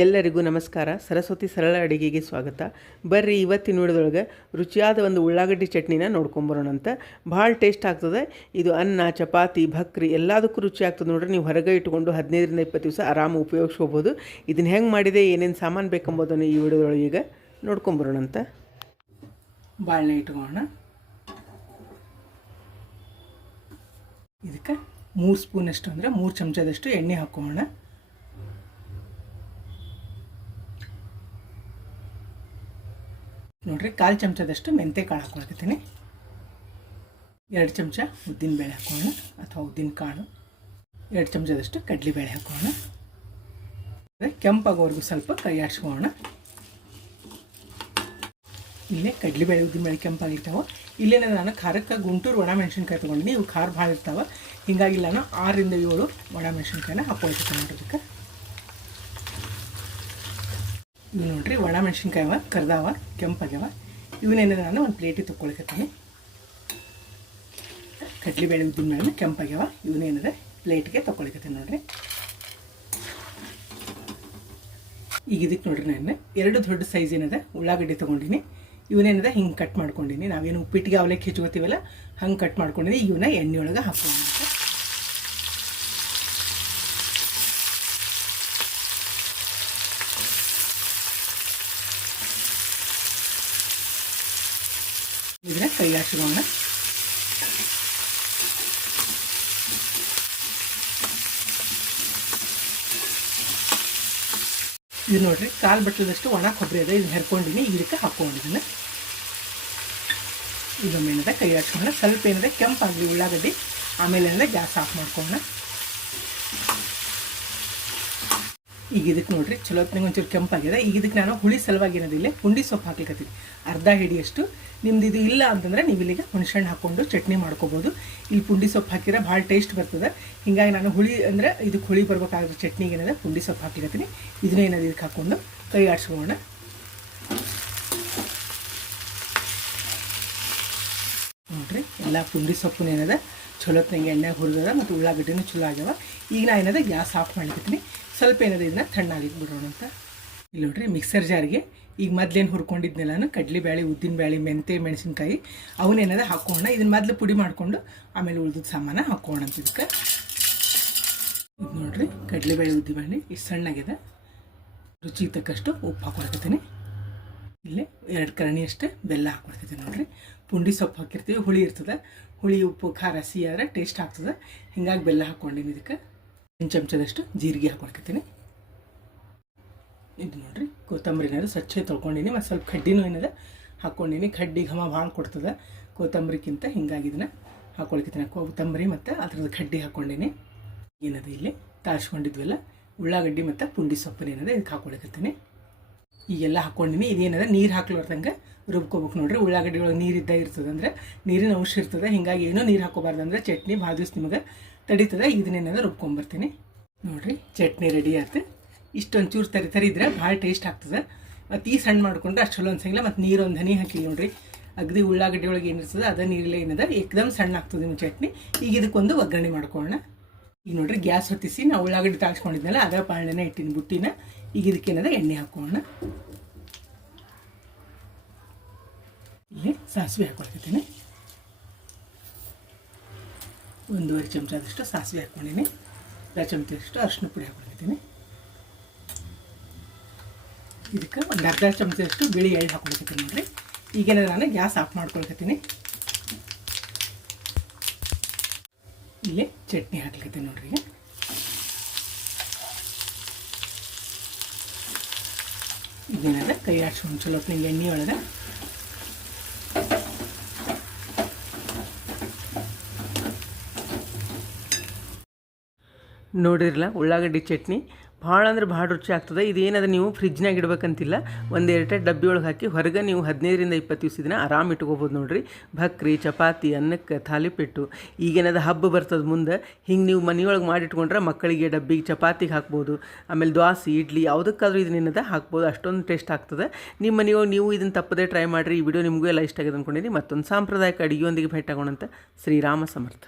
ಎಲ್ಲರಿಗೂ ನಮಸ್ಕಾರ. ಸರಸ್ವತಿ ಸರಳ ಅಡುಗೆಗೆ ಸ್ವಾಗತ. ಬರ್ರಿ ಇವತ್ತಿನ ವಿಡಿಯೋದೊಳಗೆ ರುಚಿಯಾದ ಒಂದು ಉಳ್ಳಾಗಡ್ಡಿ ಚಟ್ನಿನ ನೋಡ್ಕೊಂಬರೋಣಂತ. ಭಾಳ ಟೇಸ್ಟ್ ಆಗ್ತದೆ. ಇದು ಅನ್ನ, ಚಪಾತಿ, ಭಕ್ರಿ ಎಲ್ಲದಕ್ಕೂ ರುಚಿ ಆಗ್ತದೆ ನೋಡ್ರಿ. ನೀವು ಹೊರಗೆ ಇಟ್ಕೊಂಡು 15ರಿಂದ 20 ದಿವಸ ಆರಾಮ ಉಪಯೋಗಿಸ್ಕೋಬೋದು. ಇದನ್ನು ಹೆಂಗೆ ಮಾಡಿದೆ, ಏನೇನು ಸಾಮಾನು ಬೇಕೆಂಬುದನ್ನು ಈ ವಿಡಿಯೋದೊಳಗೆ ಈಗ ನೋಡ್ಕೊಂಬರೋಣಂತ. ಬಾಳೆಹಣ್ಣು ಇಟ್ಕೊಳ್ಳೋಣ. ಇದಕ್ಕೆ 3 ಸ್ಪೂನಷ್ಟು ಅಂದರೆ 3 ಚಮಚದಷ್ಟು ಎಣ್ಣೆ ಹಾಕ್ಕೊಳ್ಳೋಣ. ನೋಡ್ರಿ, 1/4 ಚಮಚದಷ್ಟು ಮೆಂತ್ಯ ಕಾಳು ಹಾಕ್ಕೊಳ್ತೀನಿ. 2 ಚಮಚ ಉದ್ದಿನ ಬೇಳೆ ಹಾಕೋಣ ಅಥವಾ ಉದ್ದಿನ ಕಾಳು. 2 ಚಮಚದಷ್ಟು ಕಡಲೆಬೇಳೆ ಹಾಕೋಣ. ಕೆಂಪಾಗೋವರೆಗೂ ಸ್ವಲ್ಪ ಕೈ ಆಡಿಸ್ಕೊಳ್ಳೋಣ. ಇಲ್ಲೇ ಕಡಲೆಬೇಳೆ ಉದ್ದಿನಬೇಳೆ ಕೆಂಪಾಗಿರ್ತಾವೆ. ಇಲ್ಲೇನ ನಾನು ಖಾರಕ್ಕೆ ಗುಂಟೂರು ಒಣ ಮೆಣಸಿನ್ಕಾಯಿ ತೊಗೊಂಡಿನಿ. ಇವು ಖಾರ ಭಾಳ ಇರ್ತಾವೆ, ಹೀಗಾಗಿ ನಾನು 6ರಿಂದ 7 ಒಣ ಮೆಣಸಿನ್ಕಾಯಿನ ಹಾಕ್ಕೊಳ್ತೀನಿ ನೋಡ್ರಿ. ಇವು ನೋಡ್ರಿ ಒಣ ಮೆಣಸಿನ್ಕಾಯಿ ಕರ್ದಾವ, ಕೆಂಪಾಗ್ಯಾವ. ಇವನ್ನೇನಿದೆ ನಾನು ಒಂದು ಪ್ಲೇಟಿಗೆ ತೊಗೊಳ್ಕತ್ತೀನಿ. ಕಡಲೆಬೇಳೆ ಉದ್ದಿನಬೇಳೆ ಕೆಂಪಾಗ್ಯಾವ, ಇವನ್ನೇನಿದೆ ಪ್ಲೇಟ್ಗೆ ತೊಗೊಳ್ಕತ್ತೀನಿ ನೋಡ್ರಿ. ಈಗ ಇದಕ್ಕೆ ನೋಡ್ರಿ ನಾನು 2 ದೊಡ್ಡ ಸೈಜ್ ಏನಿದೆ ಉಳ್ಳಾಗಡ್ಡಿ ತೊಗೊಂಡಿನಿ. ಇವನೇನಿದೆ ಹಿಂಗೆ ಕಟ್ ಮಾಡ್ಕೊಂಡಿನಿ. ನಾವೇನು ಉಪ್ಪಿಟ್ಟಿಗೆ ಅವಲಕ್ಕಿ ಹೆಚ್ಚುಗೋತೀವಲ್ಲ ಹಂಗೆ ಕಟ್ ಮಾಡ್ಕೊಂಡಿನಿ. ಇವನ್ನ ಎಣ್ಣೆ ಒಳಗೆ ಹಾಕೋಣ. ಇದನ್ನ ಕೈ ಹಾಕಿರೋಣ. ಇದು ನೋಡ್ರಿ 1/4 ಬಟ್ಟಲದಷ್ಟು ಒಣ ಕೊಬ್ಬರಿ ಅದ. ಇದನ್ನ ಹೆರ್ಕೊಂಡಿನಿ. ಇದಕ್ಕೆ ಹಾಕೊಂಡಿದ್ದೀನಿ. ಇದೊಮ್ಮೆ ಏನಿದೆ ಕೈ ಹಾಕ್ಸೋಣ. ಸ್ವಲ್ಪ ಏನಿದೆ ಕೆಂಪಾಗಲಿ ಉಳ್ಳಾಗಡ್ಡಿ. ಆಮೇಲೆ ಏನಿದೆ ಗ್ಯಾಸ್ ಆಫ್ ಮಾಡ್ಕೊಳ್ಳೋಣ. ಈಗ ಇದಕ್ಕೆ ನೋಡ್ರಿ ಚಲೋ ಹೊತ್ತಿನಾಗ ಒಂಚೂರು ಕೆಂಪಾಗಿದೆ. ಈಗ ಇದಕ್ಕೆ ನಾನು ಹುಳಿ ಸಲುವಾಗಿ ಏನದಿಲ್ಲ ಪುಂಡಿ ಸೊಪ್ಪು ಹಾಕ್ಲಿಕ್ಕತ್ತೀನಿ. ಅರ್ಧ ಹಿಡಿಯಷ್ಟು. ನಿಮ್ದು ಇದು ಇಲ್ಲ ಅಂತಂದರೆ ನೀವು ಇಲ್ಲಿಗೆ ಹುಣಸೆಹಣ್ಣು ಹಾಕ್ಕೊಂಡು ಚಟ್ನಿ ಮಾಡ್ಕೋಬೋದು. ಇಲ್ಲಿ ಪುಂಡಿ ಸೊಪ್ಪು ಹಾಕಿದ್ರೆ ಭಾಳ ಟೇಸ್ಟ್ ಬರ್ತದೆ. ಹೀಗಾಗಿ ನಾನು ಹುಳಿ ಅಂದರೆ ಇದಕ್ಕೆ ಹುಳಿ ಬರ್ಬೇಕಾದ್ರೆ ಚಟ್ನಿಗೆ ಏನಿದೆ ಪುಂಡಿ ಸೊಪ್ಪು ಹಾಕ್ಲಿಕ್ಕತ್ತೀನಿ. ಇದನ್ನೇ ಏನಾದ್ರು ಇದಕ್ಕೆ ಹಾಕ್ಕೊಂಡು ಕೈ ಆಡಿಸ್ಕೊಳ್ಳೋಣ. ನೋಡ್ರಿ, ಎಲ್ಲ ಪುಂಡಿ ಸೊಪ್ಪು ಏನಿದೆ ಚಲೋ ಹೊತ್ತಿನಾಗ ಎಣ್ಣೆಗೆ ಹುರಿದದ ಮತ್ತು ಉಳ್ಳಾಗಡ್ಡಿನೂ ಚಲೋ ಆಗ್ಯಾವ. ಈಗ ನಾ ಏನಿದೆ ಗ್ಯಾಸ್ ಆಫ್ ಮಾಡ್ಲಿಕ್ಕತ್ತೀನಿ. ಸ್ವಲ್ಪ ಏನಾದ್ರು ಇದನ್ನ ತಣ್ಣಾಗಿಟ್ಟು ಬಿಡೋಣ ಅಂತ. ಇಲ್ಲಿ ನೋಡ್ರಿ ಮಿಕ್ಸರ್ ಜಾರಿಗೆ ಈಗ ಮೊದ್ಲೇನು ಹುರ್ಕೊಂಡಿದ್ನೆಲ್ಲ ನಾನು ಕಡಲೆಬೇಳೆ ಉದ್ದಿನಬೇಳೆ ಮೆಂತ್ಯ ಮೆಣಸಿನ್ಕಾಯಿ ಅವನ್ನೇನದ ಹಾಕೋಣ. ಇದನ್ನ ಮೊದಲು ಪುಡಿ ಮಾಡಿಕೊಂಡು ಆಮೇಲೆ ಉಳಿದ ಸಾಮಾನು ಹಾಕೋಣ ಅಂತ. ಇದಕ್ಕೆ ಇದು ನೋಡ್ರಿ ಕಡಲೆಬೇಳೆ ಉದ್ದಿನಬೇಳೆ ಇಷ್ಟು ಸಣ್ಣಾಗಿದೆ. ರುಚಿಗೆ ತಕ್ಕಷ್ಟು ಉಪ್ಪು ಹಾಕೊಳ್ತೀನಿ. ಇಲ್ಲೇ 2 ಕರಣಿಯಷ್ಟು ಬೆಲ್ಲ ಹಾಕೊಳ್ತೀನಿ ನೋಡ್ರಿ. ಪುಂಡಿ ಸೊಪ್ಪು ಹಾಕಿರ್ತೀವಿ, ಹುಳಿ ಇರ್ತದೆ. ಹುಳಿ ಉಪ್ಪು ಖಾರ ಸಿಹಿ ಆದರೆ ಟೇಸ್ಟ್ ಆಗ್ತದೆ. ಹಿಂಗಾಗಿ ಬೆಲ್ಲ ಹಾಕ್ಕೊಂಡಿನಿ. ಇದಕ್ಕೆ 1 ಚಮಚದಷ್ಟು ಜೀರಿಗೆ ಹಾಕೊಳ್ತೀನಿ. ಇದು ನೋಡ್ರಿ ಕೊತ್ತಂಬರಿನಾದ್ರು ಸ್ವಚ್ಛ ತೊಳ್ಕೊಂಡಿನಿ. ಮತ್ತು ಸ್ವಲ್ಪ ಕಡ್ಡಿನೂ ಏನಿದೆ ಹಾಕ್ಕೊಂಡಿನಿ. ಕಡ್ಡಿ ಘಮ ಭಾಳ ಕೊಡ್ತದೆ ಕೊತ್ತಂಬರಿಗಿಂತ. ಹಿಂಗಾಗಿ ಇದನ್ನ ಹಾಕೊಳ್ಕತ್ತೀನಿ. ಕೊತ್ತಂಬರಿ ಮತ್ತು ಅದ್ರದ್ದು ಕಡ್ಡಿ ಹಾಕ್ಕೊಂಡಿನಿ. ಏನದು ಇಲ್ಲಿ ತಾಳ್ಸ್ಕೊಂಡಿದ್ವಲ್ಲ ಉಳ್ಳಾಗಡ್ಡಿ ಮತ್ತು ಪುಂಡಿ ಸೊಪ್ಪು ಏನಿದೆ ಇದಕ್ಕೆ ಹಾಕೊಳ್ಕತ್ತೀನಿ. ಈಗೆಲ್ಲ ಹಾಕ್ಕೊಂಡಿನಿ. ಇದೇನಿದೆ ನೀರು ಹಾಕ್ಲಾರ್ದಂಗೆ ರುಬ್ಕೋಬೇಕು ನೋಡ್ರಿ. ಉಳ್ಳಾಗಡ್ಡಿ ಒಳಗೆ ನೀರಿದ್ದ ಇರ್ತದೆ, ಅಂದರೆ ನೀರಿನ ಅಂಶ ಇರ್ತದೆ. ಹಿಂಗಾಗಿ ಏನೋ ನೀರು ಹಾಕೋಬಾರ್ದು, ಅಂದರೆ ಚಟ್ನಿ ಭಾಳ ದಿವ್ಸ ನಿಮಗೆ ತಡೀತದೆ. ಇದನ್ನೇನಾದ್ರೆ ರುಬ್ಕೊಂಬರ್ತೀನಿ ನೋಡ್ರಿ. ಚಟ್ನಿ ರೆಡಿ ಆಯ್ತು. ಇಷ್ಟೊಂದು ಚೂರು ತರಿ ಇದ್ರೆ ಭಾಳ ಟೇಸ್ಟ್ ಆಗ್ತದೆ. ಮತ್ತು ಈ ಸಣ್ಣ ಮಾಡ್ಕೊಂಡ್ರೆ ಅಷ್ಟು ಚಲೋ ಅನ್ಸಂಗಿಲ್ಲ. ಮತ್ತು ನೀರು ಒಂದು ಹನಿ ಹಾಕಿ ನೋಡ್ರಿ. ಅಗದಿ ಉಳ್ಳಾಗಡ್ಡಿ ಒಳಗೆ ಏನಿರ್ತದೆ ಅದ ನೀರಲ್ಲೇ ಏನಿದೆ ಏಕದಮ್ ಸಣ್ಣ ಆಗ್ತದೆ ನಿಮ್ಮ ಚಟ್ನಿ. ಈಗ ಇದಕ್ಕೊಂದು ಒಗ್ಗರಣೆ ಮಾಡ್ಕೊಳ್ಳೋಣ. ಈಗ ನೋಡ್ರಿ ಗ್ಯಾಸ್ ಹೊತ್ತಿಸಿ ನಾವು ಉಳ್ಳಾಗಡ್ಡಿ ತಾಳ್ಸ್ಕೊಂಡಿದ್ನಲ್ಲ ಅದರ ಪಾಳನೆ ಇಟ್ಟಿನಿ ಬುಟ್ಟಿನ. ಈಗ ಇದಕ್ಕೇನದ ಎಣ್ಣೆ ಹಾಕೋಣ. ಇಲ್ಲಿ ಸಾಸಿವೆ ಹಾಕೊಳ್ತೀನಿ. 1.5 ಚಮಚದಷ್ಟು ಸಾಸಿವೆ ಹಾಕ್ಕೊಂಡಿನಿ. 2 ಚಮಚದಷ್ಟು ಅರಿಶಿನ ಪುಡಿ ಹಾಕ್ಕೊಂಡಿದ್ದೀನಿ. ಇದಕ್ಕೆ 1/2 ಚಮಚದಷ್ಟು ಬಿಳಿ ಎಳ್ಳು ಹಾಕ್ಕೊಳ್ತೀನಿ ನೋಡ್ರಿ. ಈಗೇನಾದ್ರೆ ನಾನು ಗ್ಯಾಸ್ ಆಫ್ ಮಾಡ್ಕೊಳ್ತೀನಿ. ಇಲ್ಲಿ ಚಟ್ನಿ ಹಾಕ್ಲಿಕ್ಕತ್ತೀನಿ ನೋಡ್ರಿ. ಇದೇನಾದ್ರೆ ಕೈ ಆಡ್ಸ್ಕೊಂಡು ಚಲೋ ಹೊತ್ತಿಗೆ ಎಣ್ಣೆ ಒಳಗೆ ನೋಡಿರಲ್ಲ ಉಳ್ಳಾಗಡ್ಡಿ ಚಟ್ನಿ ಭಾಳ ಅಂದ್ರೆ ಭಾಳ ರುಚಿ ಆಗ್ತದೆ. ಇದೇನಾದ್ರೆ ನೀವು ಫ್ರಿಜ್ನಾಗ ಇಡ್ಬೇಕಂತಿಲ್ಲ. ಒಂದು ಏರ್ಟೈಟ್ ಡಬ್ಬಿ ಒಳಗೆ ಹಾಕಿ ಹೊರಗೆ ನೀವು 15ರಿಂದ 20 ದಿವಸ ದಿನ ಆರಾಮ್ ಇಟ್ಕೋಬೋದು ನೋಡ್ರಿ. ಭಕ್ರಿ, ಚಪಾತಿ, ಅನ್ನಕ್ಕೆ, ತಾಲಿಪೆಟ್ಟು ಈಗೇನಾದ ಹಬ್ಬ ಬರ್ತದೆ ಮುಂದೆ. ಹಿಂಗೆ ನೀವು ಮನೆಯೊಳಗೆ ಮಾಡಿಟ್ಕೊಂಡ್ರೆ ಮಕ್ಕಳಿಗೆ ಡಬ್ಬಿಗೆ ಚಪಾತಿಗೆ ಹಾಕ್ಬೋದು. ಆಮೇಲೆ ದೋಸೆ, ಇಡ್ಲಿ ಯಾವುದಕ್ಕಾದ್ರೂ ಇದನ್ನೇನದ ಹಾಕ್ಬೋದು. ಅಷ್ಟೊಂದು ಟೇಸ್ಟ್ ಆಗ್ತದೆ. ನಿಮ್ಮ ಮನೆಯೊಳಗೆ ನೀವು ಇದನ್ನು ತಪ್ಪದೇ ಟ್ರೈ ಮಾಡಿರಿ. ಈ ವಿಡಿಯೋ ನಿಮಗೂ ಎಲ್ಲ ಇಷ್ಟ ಆಗಿದೆ ಅಂದ್ಕೊಂಡಿನಿ. ಮತ್ತೊಂದು ಸಾಂಪ್ರದಾಯಿಕ ಅಡುಗೆಯೊಂದಿಗೆ ಭೇಟಿಯಾಗೋಣಂತ. ಶ್ರೀರಾಮ ಸಮರ್ಥ.